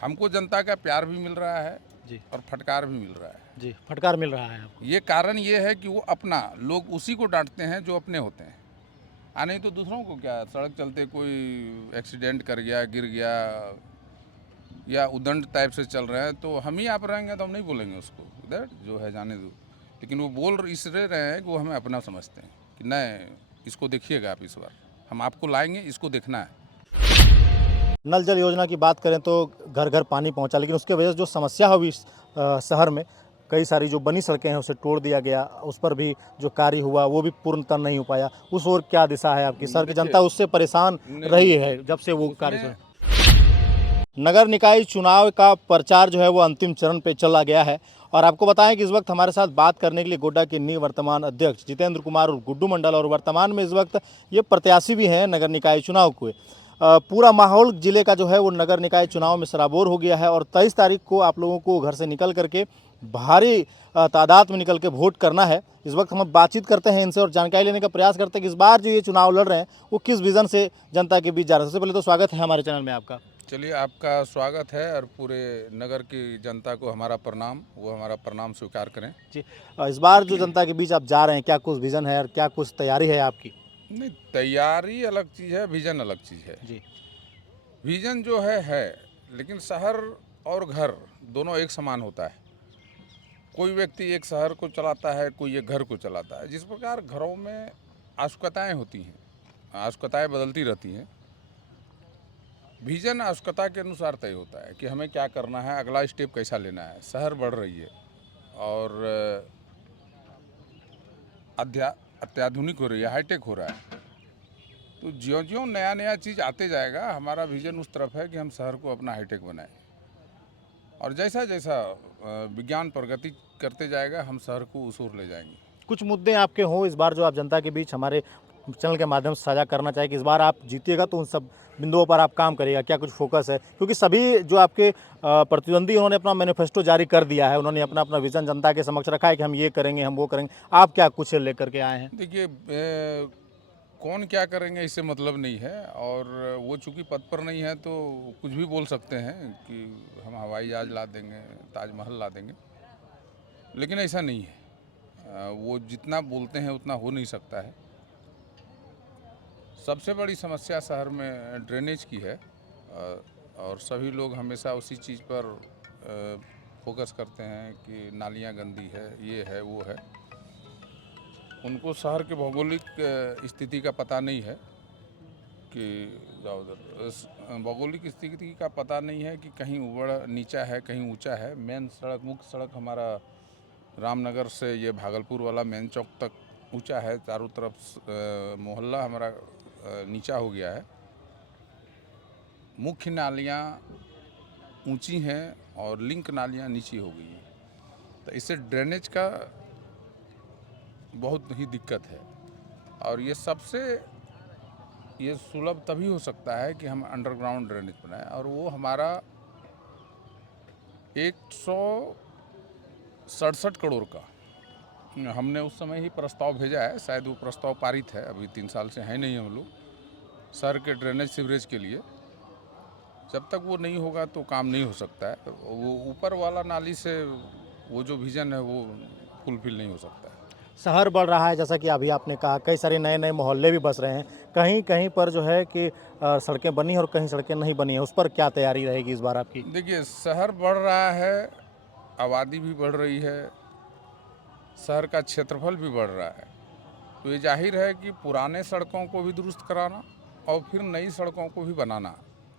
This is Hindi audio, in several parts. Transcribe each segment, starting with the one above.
हमको जनता का प्यार भी मिल रहा है जी और फटकार भी मिल रहा है। जी, फटकार मिल रहा है आपको। ये कारण ये है कि वो अपना लोग उसी को डांटते हैं जो अपने होते हैं। नहीं तो दूसरों को क्या, सड़क चलते कोई एक्सीडेंट कर गया, गिर गया या उदंड टाइप से चल रहे हैं तो हम ही आप रहेंगे तो हम नहीं बोलेंगे उसको इधर जो है जाने दो। लेकिन वो बोल इसलिए रहे हैं कि वो हमें अपना समझते हैं कि नहीं इसको देखिएगा आप, इस बार हम आपको लाएंगे, इसको देखना है। नल जल योजना की बात करें तो घर घर पानी पहुंचा, लेकिन उसके वजह से जो समस्या हुई शहर में, कई सारी जो बनी सड़कें हैं उसे तोड़ दिया गया, उस पर भी जो कार्य हुआ वो भी पूर्णतः नहीं हो पाया। उस ओर क्या दिशा है आपकी? शहर की देखिए, जनता उससे परेशान रही है जब से वो कार्य उसमें शुरू। नगर निकाय चुनाव का प्रचार जो है वो अंतिम चरण पे चला गया है और आपको बताएं कि इस वक्त हमारे साथ बात करने के लिए गोड्डा के निवर्तमान अध्यक्ष जितेंद्र कुमार और गुड्डू मंडल, और वर्तमान में इस वक्त ये प्रत्याशी भी हैं नगर निकाय चुनाव के। पूरा माहौल जिले का जो है वो नगर निकाय चुनाव में सराबोर हो गया है और 23 तारीख को आप लोगों को घर से निकल करके भारी तादाद में निकल के वोट करना है। इस वक्त हम बातचीत करते हैं इनसे और जानकारी लेने का प्रयास करते हैं कि इस बार जो ये चुनाव लड़ रहे हैं वो किस विजन से जनता के बीच जा रहे हैं। सबसे पहले तो स्वागत है हमारे चैनल में आपका। चलिए, आपका स्वागत है और पूरे नगर की जनता को हमारा प्रणाम, वो हमारा प्रणाम स्वीकार करें। जी, इस बार जो जनता के बीच आप जा रहे हैं, क्या कुछ विज़न है और क्या कुछ तैयारी है आपकी? नहीं, तैयारी अलग चीज़ है, विजन अलग चीज़ है। जी, विजन जो है, लेकिन शहर और घर दोनों एक समान होता है। कोई व्यक्ति एक शहर को चलाता है, कोई एक घर को चलाता है। जिस प्रकार घरों में आवश्यकताएँ होती हैं, आवश्यकताएँ बदलती रहती हैं, विजन आवश्यकता के अनुसार तय होता है कि हमें क्या करना है, अगला स्टेप कैसा लेना है। शहर बढ़ रही है और अत्याधुनिक हो रही है, हाईटेक हो रहा है। तो ज्यों-ज्यों नया-नया चीज़ आते जाएगा, हमारा विज़न उस तरफ है कि हम शहर को अपना हाईटेक बनाएं। और जैसा-जैसा विज्ञान प्रगति करते जाएगा, हम शहर को उस ओर ले जाएंगे। कुछ मुद्दे आपके हों इस बार जो आप जनता के बीच हमारे चैनल के माध्यम से साझा करना चाहिए कि इस बार आप जीतिएगा तो उन सब बिंदुओं पर आप काम करिएगा, क्या कुछ फोकस है? क्योंकि सभी जो आपके प्रतिद्वंदी उन्होंने अपना मैनिफेस्टो जारी कर दिया है, उन्होंने अपना-अपना विज़न जनता के समक्ष रखा है कि हम ये करेंगे, हम वो करेंगे। आप क्या कुछ लेकर के आए हैं? देखिए, कौन क्या करेंगे इससे मतलब नहीं है और वो चूँकि पद पर नहीं है तो कुछ भी बोल सकते हैं कि हम हवाई जहाज़ ला देंगे, ताजमहल ला देंगे, लेकिन ऐसा नहीं है। वो जितना बोलते हैं उतना हो नहीं सकता है। सबसे बड़ी समस्या शहर में ड्रेनेज की है और सभी लोग हमेशा उसी चीज़ पर फोकस करते हैं कि नालियाँ गंदी है, ये है, वो है। उनको शहर के भौगोलिक स्थिति का पता नहीं है कि जाओ उधर भौगोलिक स्थिति का पता नहीं है कि कहीं ऊबड़ नीचा है, कहीं ऊंचा है। मेन सड़क, मुख्य सड़क हमारा रामनगर से ये भागलपुर वाला मेन चौक तक ऊंचा है, चारों तरफ मोहल्ला हमारा नीचा हो गया है। मुख्य नालियाँ ऊंची हैं और लिंक नालियाँ नीची हो गई हैं, तो इससे ड्रेनेज का बहुत ही दिक्कत है। और ये सुलभ तभी हो सकता है कि हम अंडरग्राउंड ड्रेनेज बनाएं और वो हमारा 167 करोड़ का हमने उस समय ही प्रस्ताव भेजा है। शायद वो प्रस्ताव पारित है, अभी 3 साल से है नहीं हम लोग शहर के ड्रेनेज सीवरेज के लिए। जब तक वो नहीं होगा तो काम नहीं हो सकता है। वो ऊपर वाला नाली से वो जो विज़न है वो फुलफिल नहीं हो सकता है। शहर बढ़ रहा है, जैसा कि अभी आपने कहा, कई सारे नए-नए मोहल्ले भी बस रहे हैं। कहीं-कहीं पर जो है कि सड़कें बनी हैं और कहीं सड़कें नहीं बनी हैं। उस पर क्या तैयारी रहेगी इस बार आपकी? देखिए, शहर बढ़ रहा है, आबादी भी बढ़ रही है, शहर का क्षेत्रफल भी बढ़ रहा है, तो ये जाहिर है कि पुराने सड़कों को भी दुरुस्त कराना और फिर नई सड़कों को भी बनाना,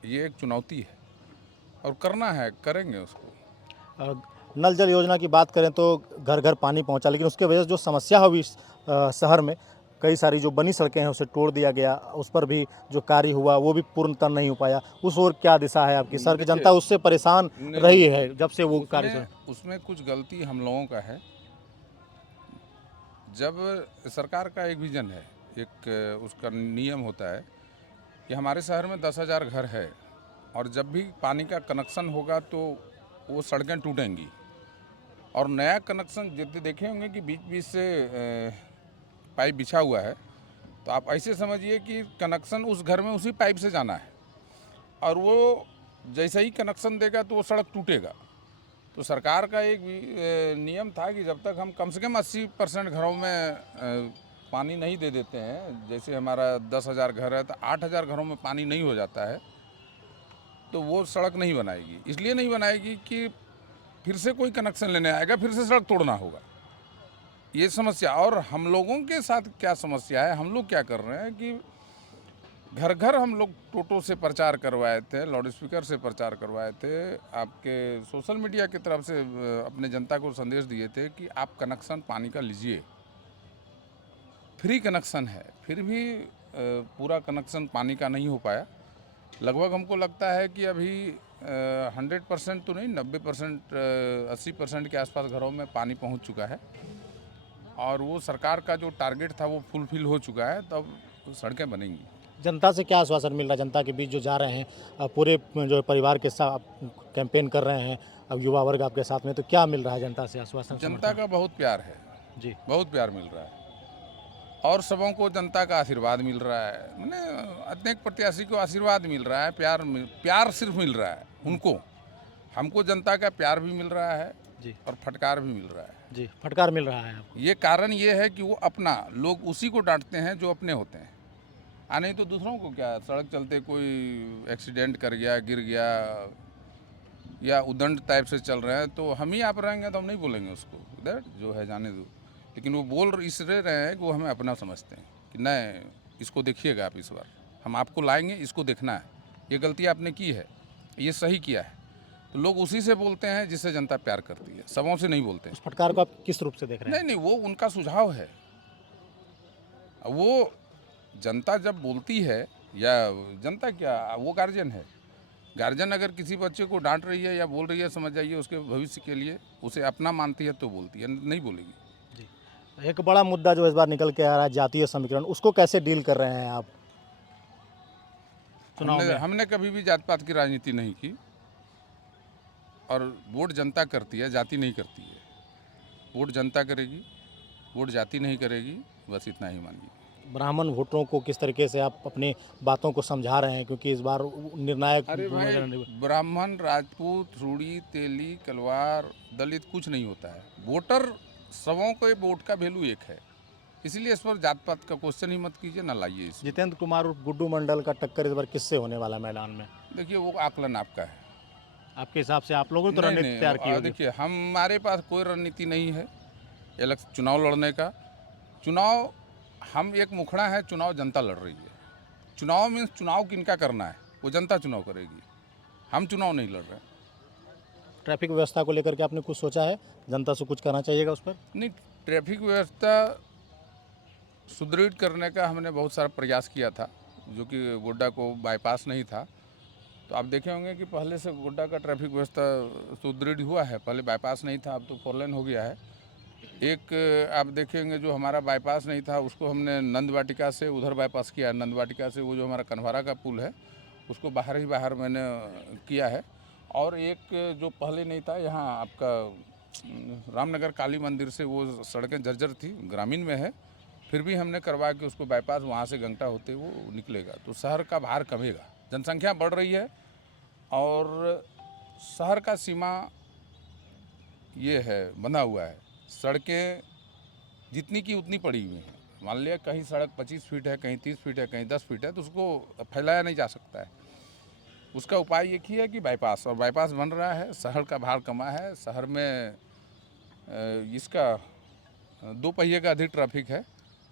ये एक चुनौती है और करना है, करेंगे उसको। अ, नल जल योजना की बात करें तो घर-घर पानी पहुंचा, लेकिन उसके वजह से जो समस्या हुई शहर में, कई सारी जो बनी सड़कें हैं उसे तोड़ दिया गया, उस पर भी जो कार्य हुआ वो भी पूर्णतः नहीं हो पाया। उस ओर क्या दिशा है आपकी? शहर की देखिए, जनता उससे परेशान रही है जब से वो कार्य उसमें शुरू। उसमें कुछ गलती हम लोगों का है। जब सरकार का एक विज़न है, एक उसका नियम होता है कि हमारे शहर में 10,000 घर है और जब भी पानी का कनेक्शन होगा तो वो सड़कें टूटेंगी और नया कनेक्शन देखे होंगे कि बीच बीच से पाइप बिछा हुआ है, तो आप ऐसे समझिए कि कनेक्शन उस घर में उसी पाइप से जाना है और वो जैसे ही कनेक्शन देगा तो वो सड़क टूटेगा। तो सरकार का एक नियम था कि जब तक हम कम से कम 80% घरों में पानी नहीं दे देते हैं, जैसे हमारा 10,000 घर है तो 8,000 घरों में पानी नहीं हो जाता है, तो वो सड़क नहीं बनाएगी। इसलिए नहीं बनाएगी कि फिर से कोई कनेक्शन लेने आएगा, फिर से सड़क तोड़ना होगा, ये समस्या। और हम लोगों के साथ क्या समस्या है, हम लोग क्या कर रहे हैं कि घर घर हम लोग टोटो से प्रचार करवाए थे, लाउड स्पीकर से प्रचार करवाए थे, आपके सोशल मीडिया की तरफ से अपने जनता को संदेश दिए थे कि आप कनेक्शन पानी का लीजिए, फ्री कनेक्शन है। फिर भी पूरा कनेक्शन पानी का नहीं हो पाया। लगभग हमको लगता है कि अभी 100% तो नहीं, 90%, 80% के आसपास घरों में पानी पहुंच चुका है, और वो सरकार का जो टारगेट था वो फुलफिल हो चुका है। तब सड़कें बनेंगी। जनता से क्या आश्वासन मिल रहा है? जनता के बीच जो जा रहे हैं, पूरे जो है परिवार के साथ कैंपेन कर रहे हैं, अब युवा वर्ग आपके साथ में, तो क्या मिल रहा है जनता से आश्वासन? जनता का बहुत प्यार है जी, बहुत प्यार मिल रहा है, और सबों को जनता का आशीर्वाद मिल रहा है। मैंने अनेक प्रत्याशी को आशीर्वाद मिल रहा है, प्यार सिर्फ मिल रहा है उनको। हमको जनता का प्यार भी मिल रहा है जी, और फटकार भी मिल रहा है। जी, फटकार मिल रहा है आपको? ये कारण ये है कि वो अपना, लोग उसी को डांटते हैं जो अपने होते हैं। नहीं तो दूसरों को क्या, सड़क चलते कोई एक्सीडेंट कर गया, गिर गया, या उदंड टाइप से चल रहे हैं, तो हम ही आप रहेंगे तो हम नहीं बोलेंगे उसको, इधर जो है जाने दो। लेकिन वो बोल इसलिए रहे हैं कि वो हमें अपना समझते हैं कि नहीं, इसको देखिएगा आप, इस बार हम आपको लाएंगे, इसको देखना है, ये गलती आपने की है, ये सही किया है। तो लोग उसी से बोलते हैं जिससे जनता प्यार करती है, सबों से नहीं बोलते हैं। उस फटकार को आप किस रूप से देख रहे हैं? नहीं, वो उनका सुझाव है। वो जनता जब बोलती है, या जनता क्या, वो गार्जियन है। गार्जियन अगर किसी बच्चे को डांट रही है या बोल रही है, समझ जाइए उसके भविष्य के लिए उसे अपना मानती है तो बोलती है, नहीं बोलेगी। जी, एक बड़ा मुद्दा जो इस बार निकल के आ रहा है, जातीय समीकरण, उसको कैसे डील कर रहे हैं आप चुनाव में? हमने कभी भी जात पात की राजनीति नहीं की, और वोट जनता करती है, जाति नहीं करती है। वोट जनता करेगी, वोट जाति नहीं करेगी, बस इतना ही मानिए। ब्राह्मण वोटरों को किस तरीके से आप अपनी बातों को समझा रहे हैं, क्योंकि इस बार निर्णायक अरे भाई, ब्राह्मण, राजपूत, रूड़ी, तेली, कलवार, दलित कुछ नहीं होता है। वोटर, सबों के वोट का वैल्यू एक है, इसलिए इस पर जात पात का क्वेश्चन ही मत कीजिए, ना लाइए इस। जितेंद्र कुमार और गुड्डू मंडल का टक्कर इस बार किससे होने वाला है मैदान में? देखिए, वो आकलन आपका है। आपके हिसाब से आप लोगों ने तो नहीं, रणनीति तैयार की नहीं, होगी। देखिए, हमारे पास कोई रणनीति नहीं है चुनाव लड़ने का। चुनाव, हम एक मुखड़ा है, चुनाव जनता लड़ रही है। चुनाव मीन्स चुनाव किनका करना है वो जनता चुनाव करेगी, हम चुनाव नहीं लड़ रहे हैं। ट्रैफिक व्यवस्था को लेकर के आपने कुछ सोचा है? जनता से कुछ कहना चाहिएगा उस पर? नहीं, ट्रैफिक व्यवस्था सुदृढ़ करने का हमने बहुत सारा प्रयास किया था, जो कि गोड्डा को बाईपास नहीं था। तो आप देखे होंगे कि पहले से गोड्डा का ट्रैफिक व्यवस्था सुदृढ़ हुआ है। पहले बाईपास नहीं था, अब तो 4 लेन हो गया है। एक आप देखेंगे जो हमारा बाईपास नहीं था, उसको हमने नंद वाटिका से उधर बाईपास किया। नंद वाटिका से वो जो हमारा कन्हारा का पुल है, उसको बाहर ही बाहर मैंने किया है। और एक जो पहले नहीं था, यहाँ आपका रामनगर काली मंदिर से वो सड़कें जर्जर थी, ग्रामीण में है, फिर भी हमने करवा के उसको बाईपास वहाँ से गंगटा होते वो निकलेगा, तो शहर का भार कमेगा। जनसंख्या बढ़ रही है, और शहर का सीमा ये है, बंधा हुआ है। सड़कें जितनी की उतनी पड़ी हुई हैं। मान लिया कहीं सड़क 25 फीट है, कहीं 30 फीट है, कहीं 10 फीट है, तो उसको फैलाया नहीं जा सकता है। उसका उपाय एक ही है कि बाईपास, और बाईपास बन रहा है, शहर का भार कमा है। शहर में इसका 2 पहिए का अधिक ट्रैफिक है,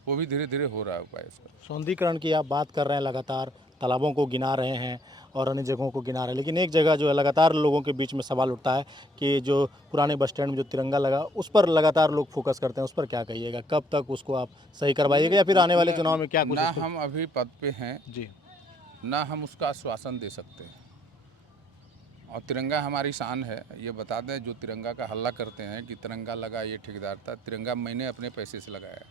वो भी धीरे धीरे हो रहा है उपाय इसका। सौंदर्यीकरण की आप बात कर रहे हैं, लगातार तालाबों को गिना रहे हैं और अन्य जगहों को गिना रहे हैं, लेकिन एक जगह जो है लगातार लोगों के बीच में सवाल उठता है कि जो पुराने बस स्टैंड में जो तिरंगा लगा, उस पर लगातार लोग फोकस करते हैं, उस पर क्या कहिएगा? कब तक उसको आप सही करवाइएगा, या फिर आने वाले चुनाव में क्या कुछ ना उसको? हम अभी पद पे हैं जी, ना हम उसका आश्वासन दे सकते हैं। और तिरंगा हमारी शान है। ये बता दें, जो तिरंगा का हल्ला करते हैं कि तिरंगा लगा ये ठेकेदार था, तिरंगा मैंने अपने पैसे से लगाया।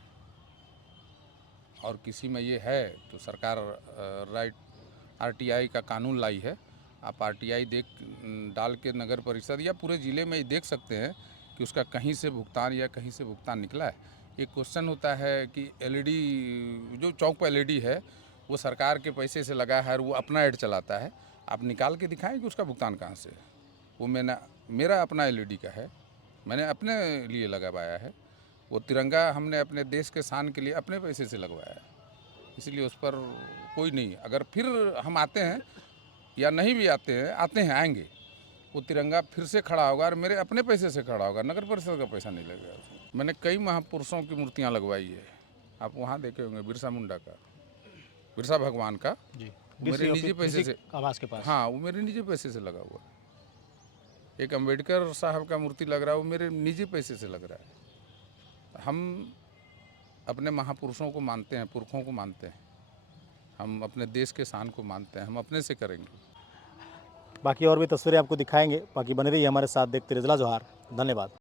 और किसी में ये है तो सरकार राइट आरटीआई का कानून लाई है। आप आरटीआई डाल के नगर परिषद या पूरे ज़िले में देख सकते हैं कि उसका कहीं से भुगतान या कहीं से भुगतान निकला है। एक क्वेश्चन होता है कि एलईडी जो चौक पर एलईडी है वो सरकार के पैसे से लगा है और वो अपना ऐड चलाता है, आप निकाल के दिखाएं कि उसका भुगतान कहाँ से है। वो मेरा अपना एलईडी का है, मैंने अपने लिए लगवाया है। वो तिरंगा हमने अपने देश के शान के लिए अपने पैसे से लगवाया है, इसलिए उस पर कोई नहीं। अगर फिर हम आते हैं या नहीं भी आते हैं आएंगे, वो तिरंगा फिर से खड़ा होगा और मेरे अपने पैसे से खड़ा होगा, नगर परिषद का पैसा नहीं लगेगा उसमें। मैंने कई महापुरुषों की मूर्तियाँ लगवाई है, आप वहाँ देखे होंगे बिरसा मुंडा का, बिरसा भगवान का, जी, वो मेरे निजी पैसे से, आवास के पास। हाँ वो मेरे निजी पैसे से लगा हुआ है। एक अम्बेडकर साहब का मूर्ति लग रहा है, वो मेरे निजी पैसे से लग रहा है। हम अपने महापुरुषों को मानते हैं, पुरखों को मानते हैं, हम अपने देश के शान को मानते हैं, हम अपने से करेंगे। बाकी और भी तस्वीरें आपको दिखाएंगे, बाकी बने रहिए हमारे साथ, देखते रहिए जिला जोहार। धन्यवाद।